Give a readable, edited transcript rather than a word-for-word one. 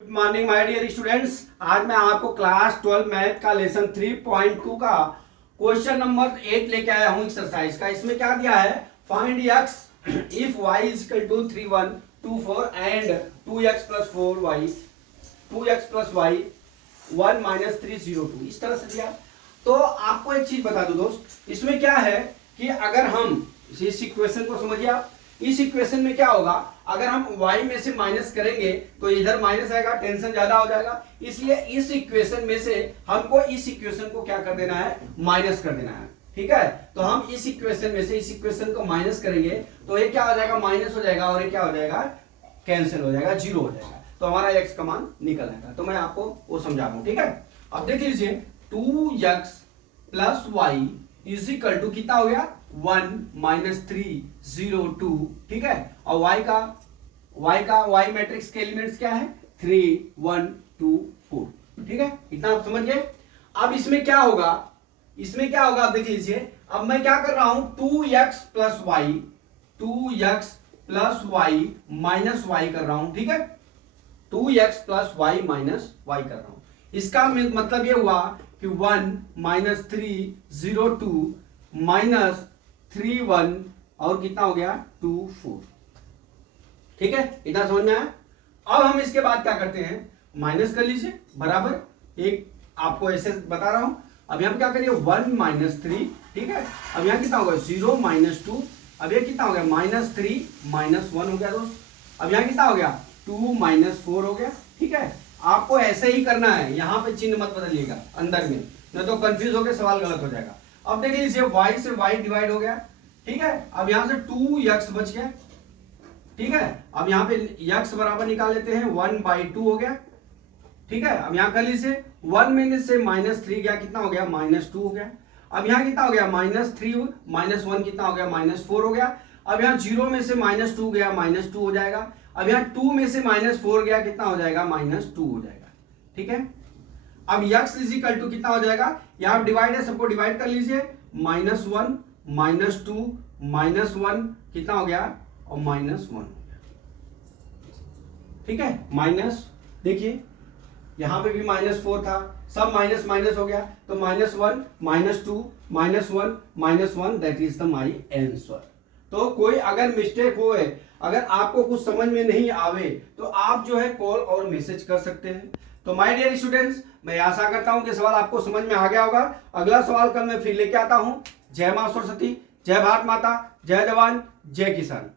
Good morning my dear students. आज मैं आपको क्लास 12 मैथ का लेसन 3.2 का क्वेश्चन नंबर 8 लेके आया हूं एक्सरसाइज का। इसमें क्या दिया है, find x if y is equal to 3 1 2 4 and 2x plus 4y 2x plus y 1 minus 3 0 2, इस तरह से दिया। तो आपको एक चीज बता दूं दोस्त, इसमें क्या है कि अगर हम इस इक्वेशन को समझिए आप, इस इक्वेशन में क्या होगा, अगर हम y में से माइनस करेंगे तो इधर माइनस आएगा, टेंशन ज्यादा हो जाएगा। इसलिए इस इक्वेशन में से हमको इस इक्वेशन को क्या कर देना है, माइनस कर देना है। ठीक है, तो हम इस इक्वेशन में से इस इक्वेशन को माइनस करेंगे तो ये क्या हो जाएगा, माइनस हो जाएगा, और ये क्या हो जाएगा, कैंसिल हो जाएगा, जीरो हो जाएगा। तो हमारा x का मान निकल आएगा। तो मैं आपको वो समझा रहा हूं। ठीक है, अब देख लीजिए 2x plus y is equal to कितना हो गया, 1 माइनस 3 0 2। ठीक है, और y मैट्रिक्स के एलिमेंट्स क्या है, 3 1 2 4। ठीक है, इतना आप समझ गए। अब इसमें क्या होगा, आप देख लीजिए। अब मैं क्या कर रहा हूं, 2x plus y 2x plus y minus y कर रहा हूं। ठीक है, 2x plus y minus y कर रहा हूं। इसका मतलब ये हुआ कि 1 माइनस 3 0 2 माइनस 3 1 और कितना हो गया 2 4। ठीक है, इतना समझ में आया। अब हम इसके बाद क्या करते हैं, माइनस कर लीजिए बराबर, एक आपको ऐसे बता रहा हूं। अब यहां क्या करिए, 1 माइनस 3। ठीक है, अब यहां कितना होगा, 0 माइनस 2। अब ये कितना हो गया, माइनस 3 माइनस 1 हो गया दोस्त। अब यहां कितना हो गया, 2 माइनस 4 हो गया। ठीक है, आपको ऐसे ही करना है, यहां पे चिन्ह मत बदलिएगा अंदर में, नहीं तो कंफ्यूज होकर सवाल गलत हो जाएगा। अब देख लीजिए y से y डिवाइड हो गया। ठीक है, अब यहां से 2x बच गया। ठीक है, अब यहां पे x बराबर निकाल लेते हैं, 1/2 हो गया। ठीक है, अब यहां कर लीजिए 1 में से माइनस 3 गया, कितना हो गया, माइनस 2 हो गया। अब यहां कितना हो गया, माइनस 3 माइनस 1 कितना हो गया, माइनस 4 हो गया। अब यहां 0 में से माइनस 2 गया, माइनस 2 हो जाएगा। अब यहां 2 में से माइनस 4 गया, कितना हो जाएगा, माइनस 2 हो जाएगा। ठीक है, अब x इज इक्वल टू कितना हो जाएगा, यहां डिवाइड है, सबको डिवाइड कर लीजिए, माइनस 1 माइनस 2 माइनस 1 कितना हो गया, और माइनस 1 हो गया। ठीक है, माइनस, देखिए यहां पे भी माइनस 4 था, सब माइनस माइनस हो गया, तो minus 1 minus 2 minus 1 minus 1, that is the my answer. तो कोई अगर मिस्टेक हो, अगर आपको कुछ समझ में नहीं आवे तो आप जो है कॉल और मैसेज कर सकते हैं। तो माय डियर स्टूडेंट्स, मैं आशा करता हूं कि सवाल आपको समझ में आ गया होगा। अगला सवाल कल मैं फिर लेके आता हूं। जय मां सरस्वती, जय भारत माता, जय जवान, जय किसान।